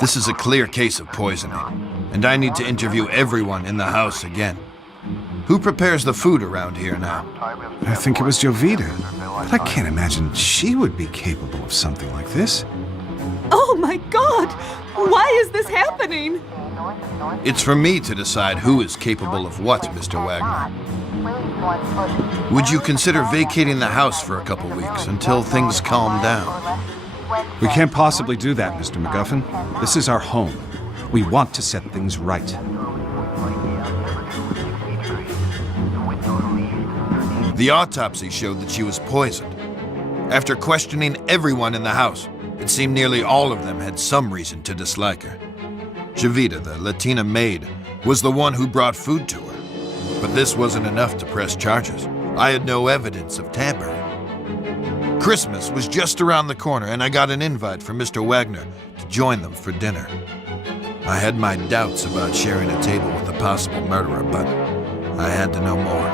This is a clear case of poisoning, and I need to interview everyone in the house again. Who prepares the food around here now? I think it was Jovita, but I can't imagine she would be capable of something like this. Oh my God! Why is this happening? It's for me to decide who is capable of what, Mr. Wagner. Would you consider vacating the house for a couple weeks until things calm down? We can't possibly do that, Mr. MacGuffin. This is our home. We want to set things right. The autopsy showed that she was poisoned. After questioning everyone in the house, it seemed nearly all of them had some reason to dislike her. Jovita, the Latina maid, was the one who brought food to her. But this wasn't enough to press charges. I had no evidence of tampering. Christmas was just around the corner, and I got an invite from Mr. Wagner to join them for dinner. I had my doubts about sharing a table with a possible murderer, but I had to know more.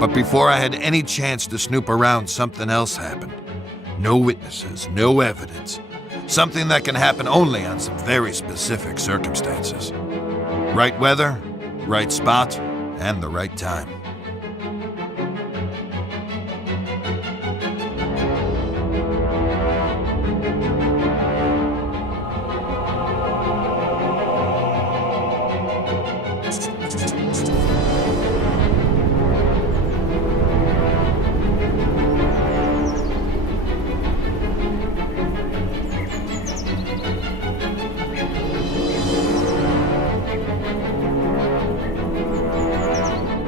But before I had any chance to snoop around, something else happened. No witnesses, no evidence. Something that can happen only on some very specific circumstances. Right weather, right spot, and the right time.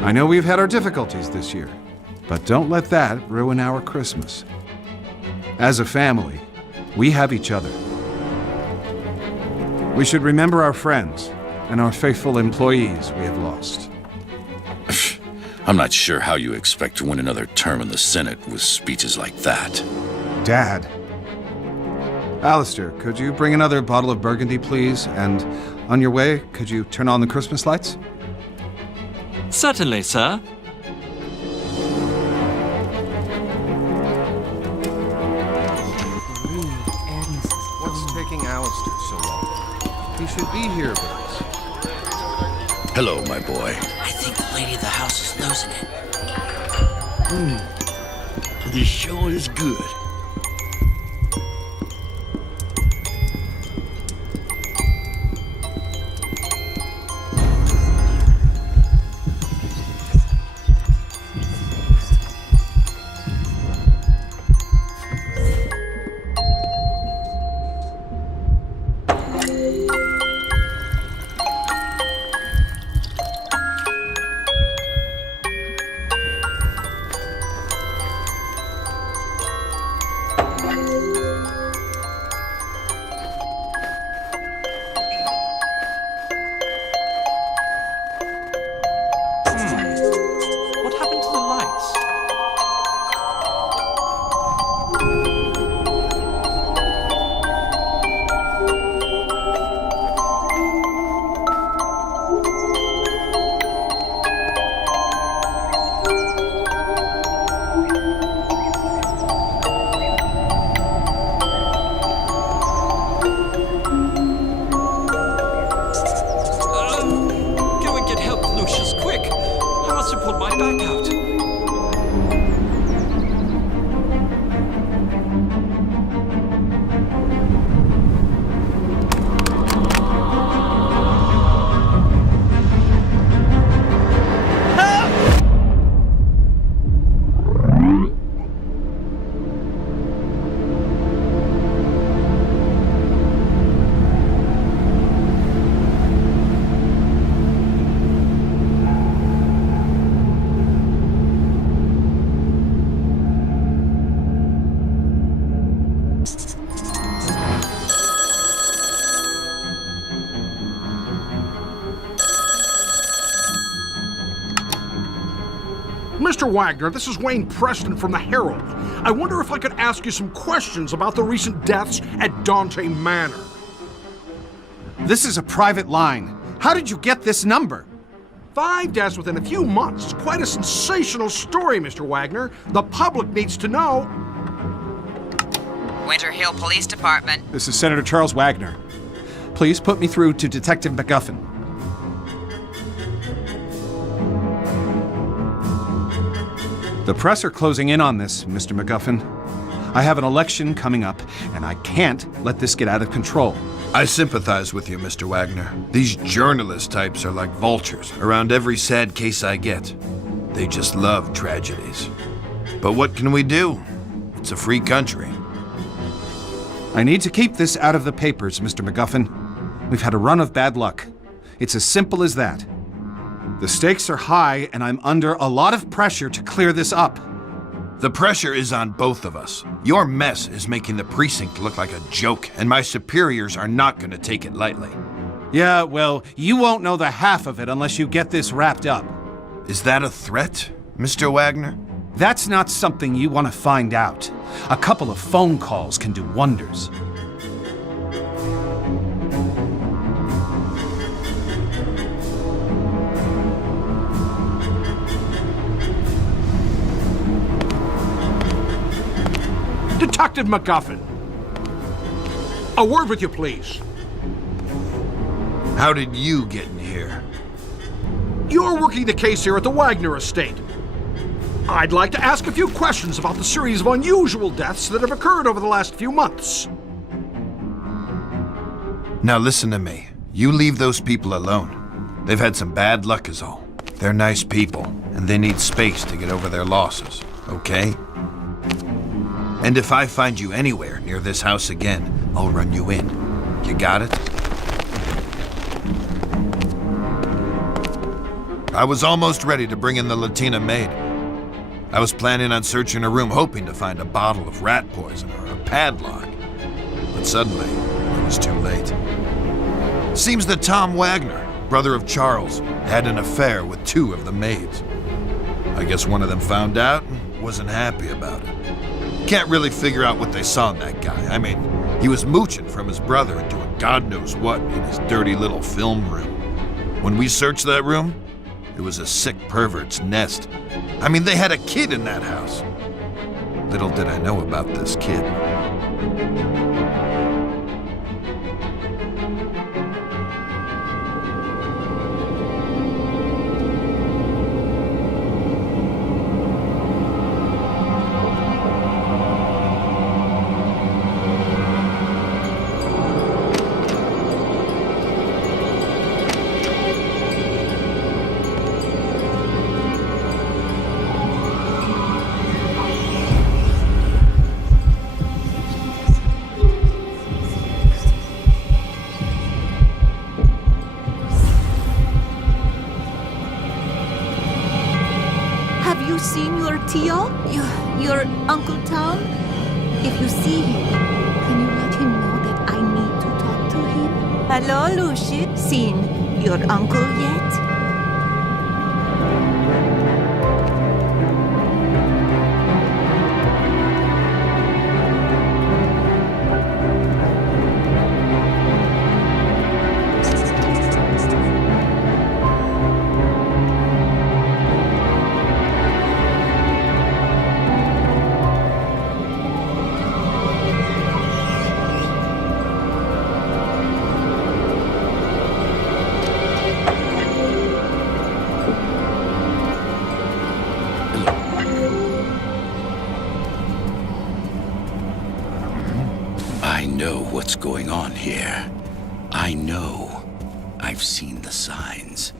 I know we've had our difficulties this year, but don't let that ruin our Christmas. As a family, we have each other. We should remember our friends and our faithful employees we have lost. I'm not sure how you expect to win another term in the Senate with speeches like that. Dad. Alistair, could you bring another bottle of Burgundy, please? And on your way, could you turn on the Christmas lights? Certainly, sir. What's taking Alistair so long? He should be here with us. Hello, my boy. I think the lady of the house is losing it. This show is good. What happened to the lights? Go and get help, Lucius, quick! I must have pulled my back out. Mr. Wagner, this is Wayne Preston from the Herald. I wonder if I could ask you some questions about the recent deaths at Dante Manor. This is a private line. How did you get this number? 5 deaths within a few months is quite a sensational story, Mr. Wagner. The public needs to know. Winter Hill Police Department. This is Senator Charles Wagner. Please put me through to Detective McGuffin. The press are closing in on this, Mr. McGuffin. I have an election coming up, and I can't let this get out of control. I sympathize with you, Mr. Wagner. These journalist types are like vultures around every sad case I get. They just love tragedies. But what can we do? It's a free country. I need to keep this out of the papers, Mr. McGuffin. We've had a run of bad luck. It's as simple as that. The stakes are high, and I'm under a lot of pressure to clear this up. The pressure is on both of us. Your mess is making the precinct look like a joke, and my superiors are not going to take it lightly. Yeah, well, you won't know the half of it unless you get this wrapped up. Is that a threat, Mr. Wagner? That's not something you want to find out. A couple of phone calls can do wonders. Detective McGuffin. A word with you, please. How did you get in here? You're working the case here at the Wagner estate. I'd like to ask a few questions about the series of unusual deaths that have occurred over the last few months. Now listen to me. You leave those people alone. They've had some bad luck is all. They're nice people, and they need space to get over their losses, okay? And if I find you anywhere near this house again, I'll run you in. You got it? I was almost ready to bring in the Latina maid. I was planning on searching her room, hoping to find a bottle of rat poison or a padlock. But suddenly, it was too late. Seems that Tom Wagner, brother of Charles, had an affair with two of the maids. I guess one of them found out and wasn't happy about it. Can't really figure out what they saw in that guy. I mean, he was mooching from his brother and doing God knows what in his dirty little film room. When we searched that room, it was a sick pervert's nest. I mean, they had a kid in that house. Little did I know about this kid. Seen your Tio? Your Uncle Tom? If you see him, can you let him know that I need to talk to him? Hello, Lucius. Seen your uncle yet? I know what's going on here. I know. I've seen the signs.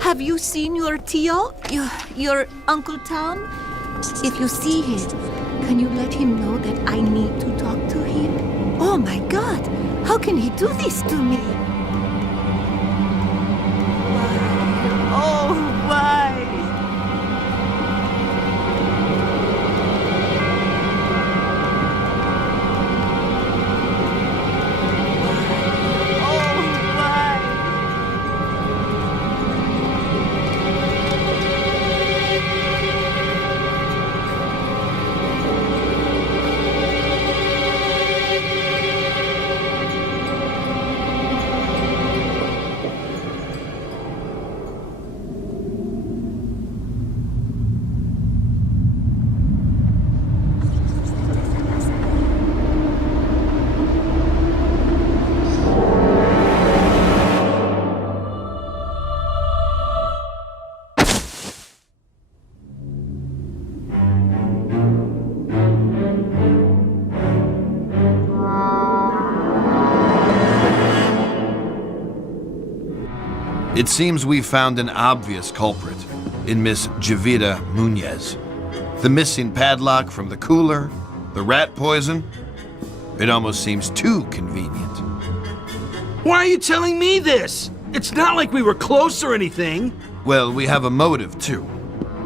Have you seen your Tio? Your Uncle Tom? If you see him, can you let him know that I need to talk to him? Oh my God! How can he do this to me? Why? Oh, why? It seems we found an obvious culprit in Miss Jovita Muñez. The missing padlock from the cooler, the rat poison. It almost seems too convenient. Why are you telling me this? It's not like we were close or anything. Well, we have a motive, too.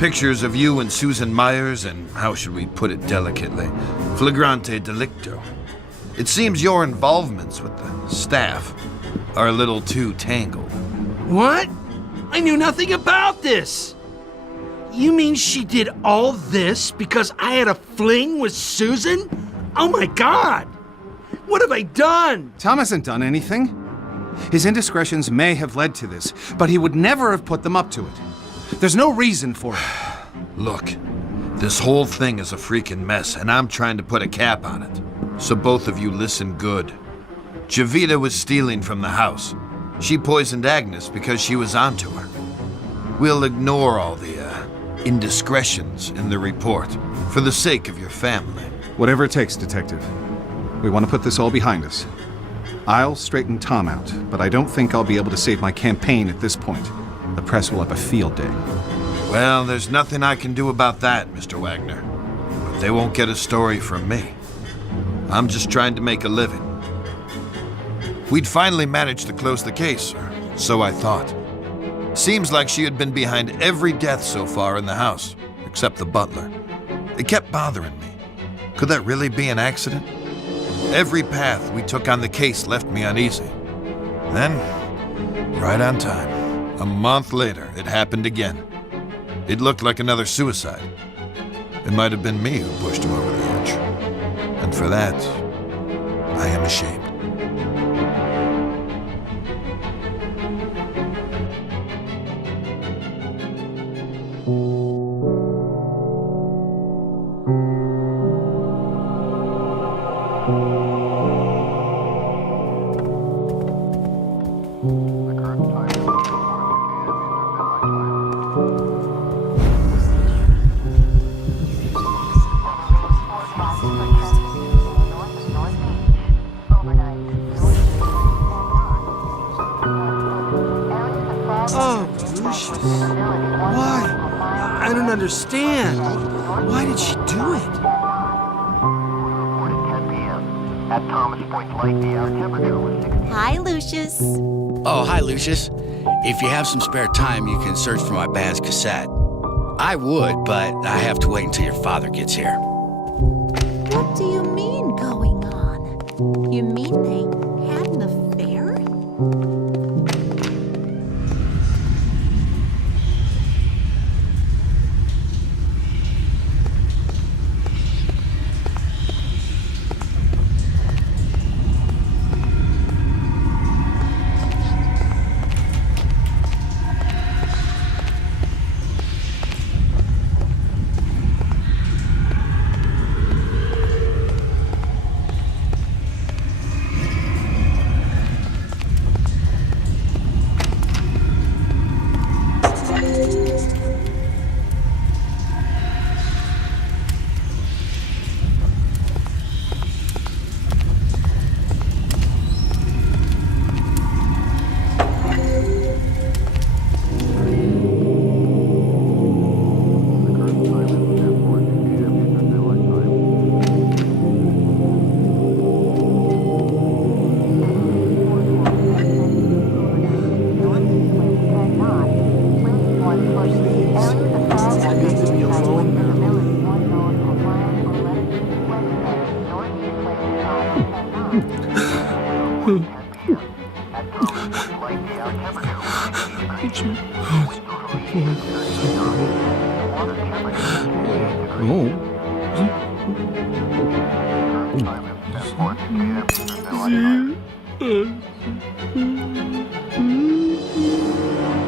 Pictures of you and Susan Myers and, how should we put it delicately, flagrante delicto. It seems your involvements with the staff are a little too tangled. What? I knew nothing about this. You mean she did all this because I had a fling with Susan? Oh my God! What have I done? Tom hasn't done anything. His indiscretions may have led to this, but he would never have put them up to it. There's no reason for it. Look, this whole thing is a freaking mess, and I'm trying to put a cap on it. So both of you listen good. Jovita was stealing from the house. She poisoned Agnes because she was onto her. We'll ignore all the indiscretions in the report for the sake of your family. Whatever it takes, Detective. We want to put this all behind us. I'll straighten Tom out, but I don't think I'll be able to save my campaign at this point. The press will have a field day. Well, there's nothing I can do about that, Mr. Wagner. But they won't get a story from me. I'm just trying to make a living. We'd finally managed to close the case, or so I thought. Seems like she had been behind every death so far in the house, except the butler. It kept bothering me. Could that really be an accident? Every path we took on the case left me uneasy. Then, right on time, a month later, it happened again. It looked like another suicide. It might have been me who pushed him over the edge. And for that, I am ashamed. Oh, Lucius. Why? I don't understand. Why did she do it? Hi, Lucius. Oh, hi, Lucius. If you have some spare time, you can search for my band's cassette. I would, but I have to wait until your father gets here. What do you mean going on? You mean they had an affair?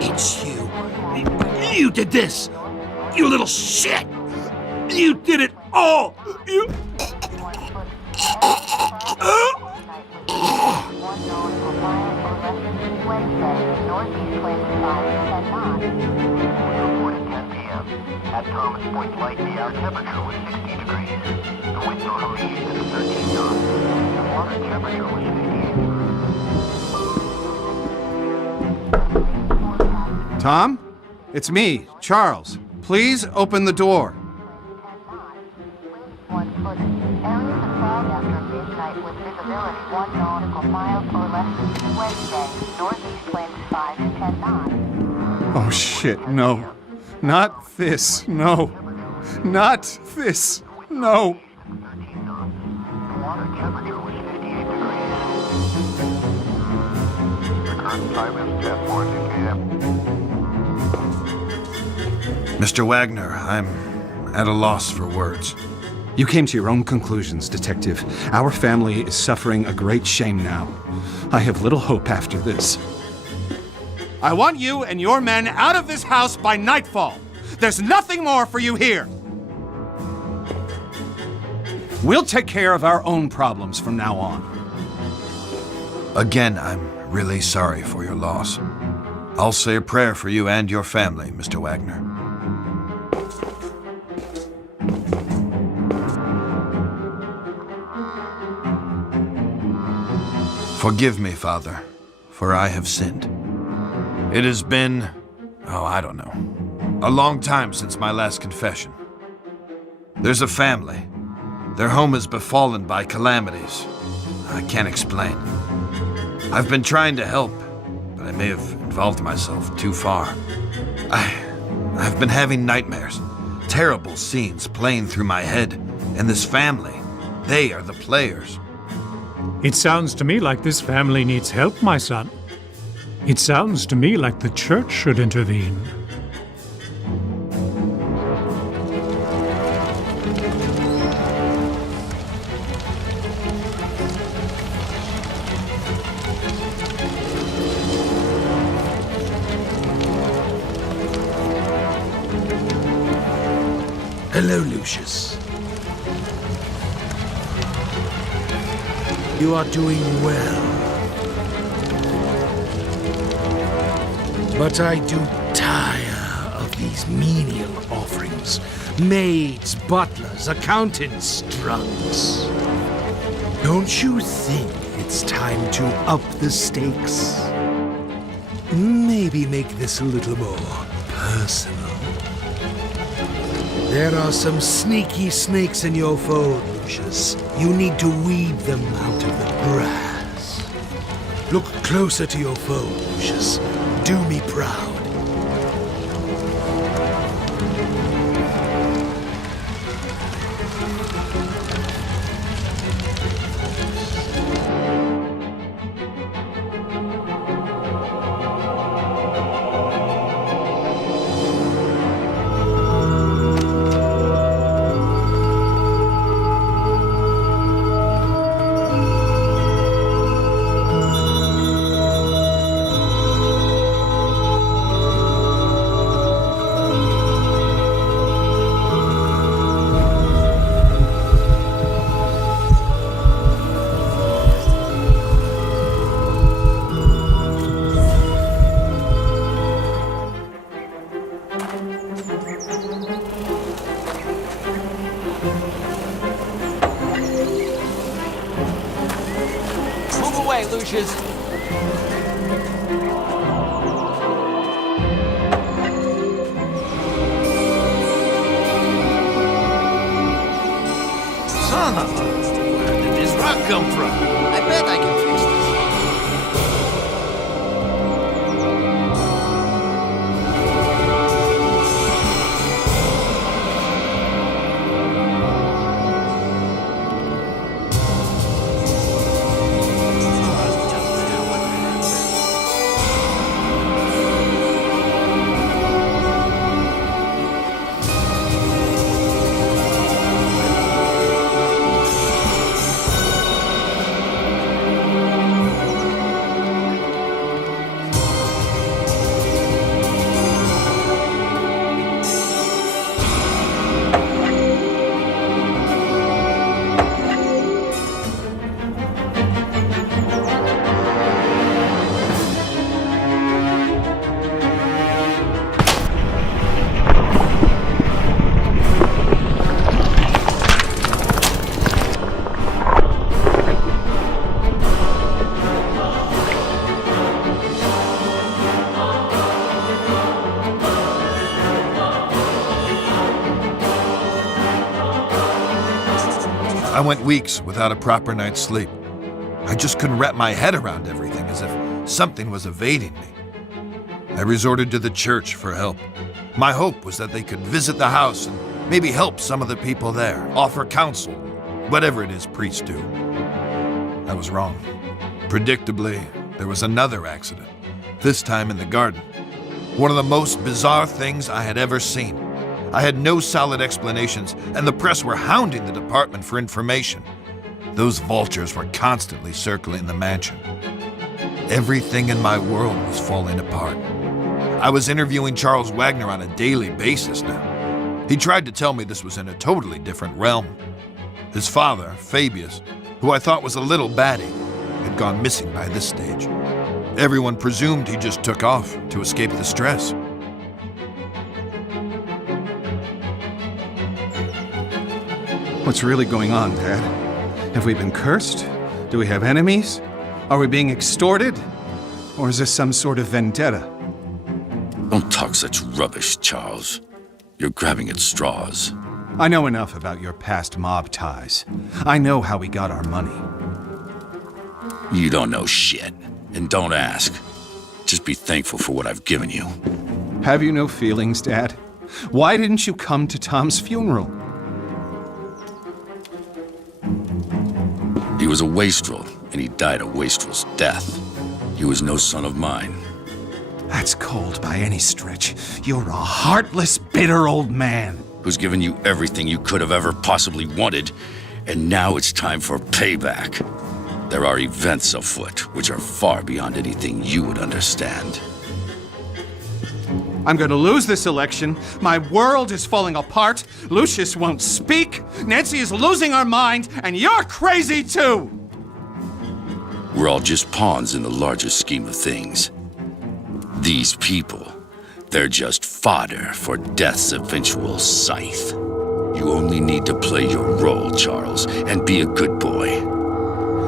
It's you. You did this. You little shit. You did it all. You... At Thomas Point Light, the air temperature was 60 degrees. The wind northeast at 13 knots. The water temperature was 58 degrees. Tom? It's me, Charles. Please open the door. 1 foot. Areas of fog after midnight with visibility 1 nautical mile or less. Wednesday, northeast wind 5 to 10 knots. Oh shit, no. Not this, no. Not this, no. 13 knots. The water temperature was 58 degrees. The current time is 10:14 p.m. Mr. Wagner, I'm at a loss for words. You came to your own conclusions, Detective. Our family is suffering a great shame now. I have little hope after this. I want you and your men out of this house by nightfall. There's nothing more for you here. We'll take care of our own problems from now on. Again, I'm really sorry for your loss. I'll say a prayer for you and your family, Mr. Wagner. Forgive me, Father, for I have sinned. It has been, I don't know, a long time since my last confession. There's a family. Their home is befallen by calamities. I can't explain. I've been trying to help, but I may have involved myself too far. I've been having nightmares, terrible scenes playing through my head, and this family, they are the players. It sounds to me like this family needs help, my son. It sounds to me like the church should intervene. Hello, Lucius. You are doing well. But I do tire of these menial offerings. Maids, butlers, accountants, drunks. Don't you think it's time to up the stakes? Maybe make this a little more personal. There are some sneaky snakes in your fold, Lucius. You need to weed them out of the grass. Look closer to your foe, Lucius. Do me proud. Move away, Lucius. Son of a... Where did this rock come from? I bet I can fix this. I went weeks without a proper night's sleep. I just couldn't wrap my head around everything, as if something was evading me. I resorted to the church for help. My hope was that they could visit the house and maybe help some of the people there, offer counsel, whatever it is priests do. I was wrong. Predictably, there was another accident, this time in the garden. One of the most bizarre things I had ever seen. I had no solid explanations, and the press were hounding the department for information. Those vultures were constantly circling the mansion. Everything in my world was falling apart. I was interviewing Charles Wagner on a daily basis now. He tried to tell me this was in a totally different realm. His father, Fabius, who I thought was a little batty, had gone missing by this stage. Everyone presumed he just took off to escape the stress. What's really going on, Dad? Have we been cursed? Do we have enemies? Are we being extorted? Or is this some sort of vendetta? Don't talk such rubbish, Charles. You're grabbing at straws. I know enough about your past mob ties. I know how we got our money. You don't know shit, and don't ask. Just be thankful for what I've given you. Have you no feelings, Dad? Why didn't you come to Tom's funeral? He was a wastrel, and he died a wastrel's death. He was no son of mine. That's cold by any stretch. You're a heartless, bitter old man. Who's given you everything you could have ever possibly wanted, and now it's time for payback. There are events afoot which are far beyond anything you would understand. I'm going to lose this election. My world is falling apart. Lucius won't speak. Nancy is losing her mind, and you're crazy too! We're all just pawns in the larger scheme of things. These people, they're just fodder for death's eventual scythe. You only need to play your role, Charles, and be a good boy.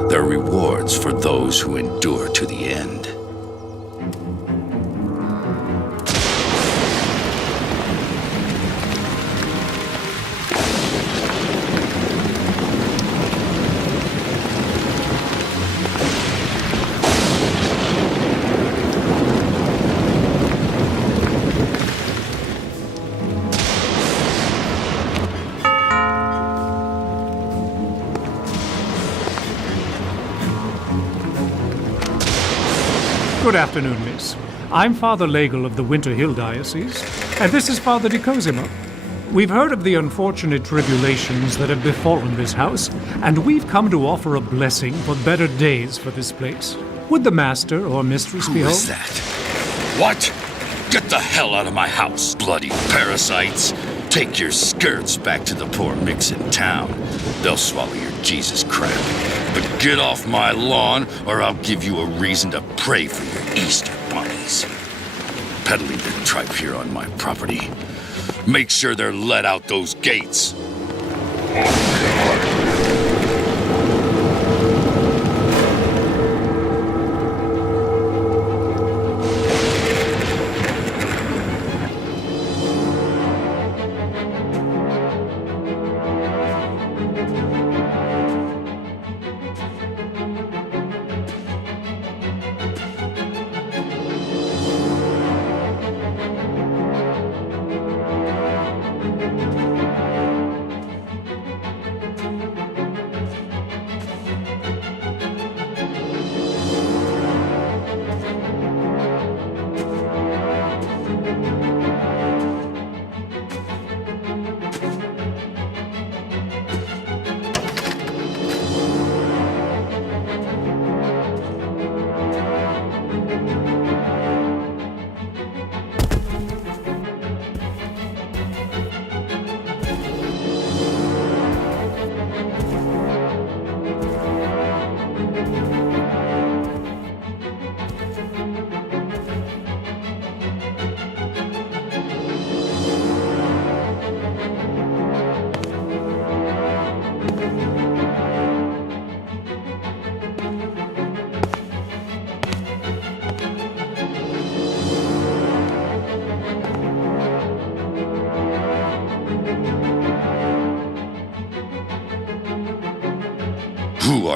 There are rewards for those who endure to the end. Good afternoon, miss. I'm Father Legel of the Winter Hill Diocese, and this is Father de Cosimo. We've heard of the unfortunate tribulations that have befallen this house, and we've come to offer a blessing for better days for this place. Would the master or mistress be Who home? is that? What? Get the hell out of my house, bloody parasites! Take your skirts back to the poor micks in town. They'll swallow your Jesus crap. But get off my lawn, or I'll give you a reason to pray for your Easter bunnies. Peddling their tripe here on my property. Make sure they're let out those gates.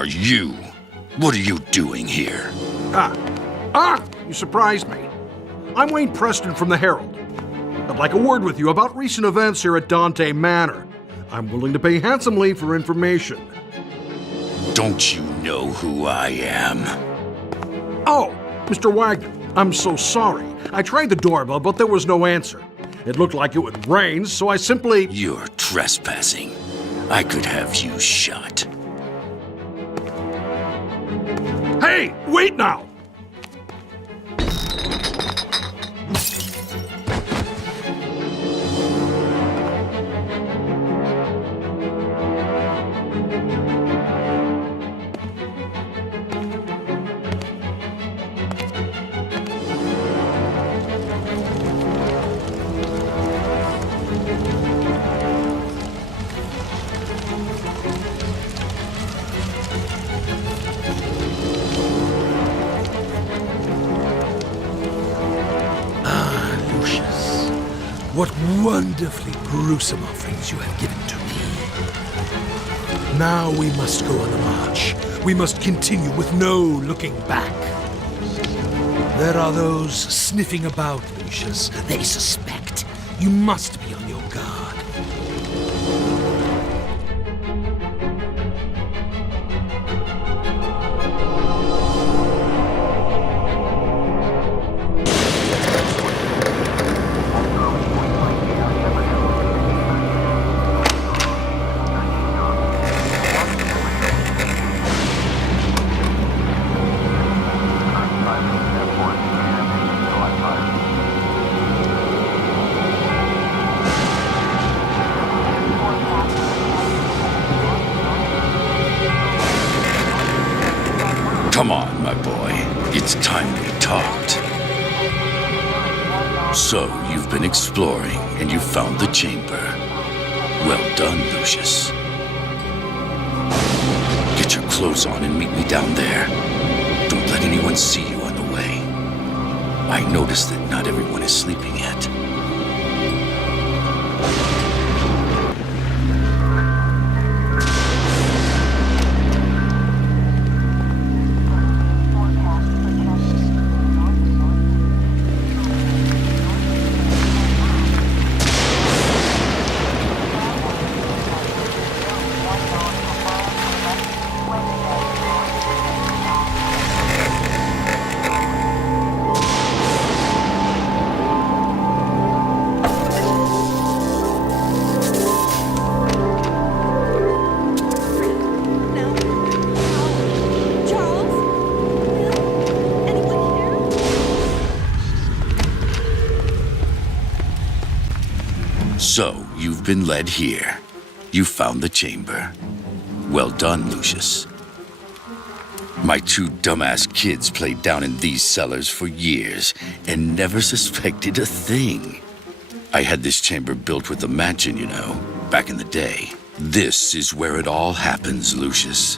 are you? What are you doing here? You surprised me. I'm Wayne Preston from the Herald. I'd like a word with you about recent events here at Dante Manor. I'm willing to pay handsomely for information. Don't you know who I am? Oh, Mr. Wagner, I'm so sorry. I tried the doorbell, but there was no answer. It looked like it would rain, so I simply... You're trespassing. I could have you shot. Hey, wait now! What wonderfully gruesome offerings you have given to me. Now we must go on the march. We must continue with no looking back. There are those sniffing about, Lucius. They suspect. You must be on your guard. Come on, my boy. It's time we talked. So, you've been exploring, and you found the chamber. Well done, Lucius. Get your clothes on and meet me down there. Don't let anyone see you on the way. I noticed that not everyone is sleeping yet. So, you've been led here. You found the chamber. Well done, Lucius. My two dumbass kids played down in these cellars for years and never suspected a thing. I had this chamber built with a mansion, you know, back in the day. This is where it all happens, Lucius.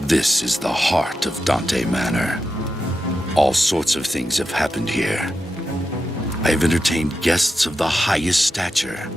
This is the heart of Dante Manor. All sorts of things have happened here. I have entertained guests of the highest stature.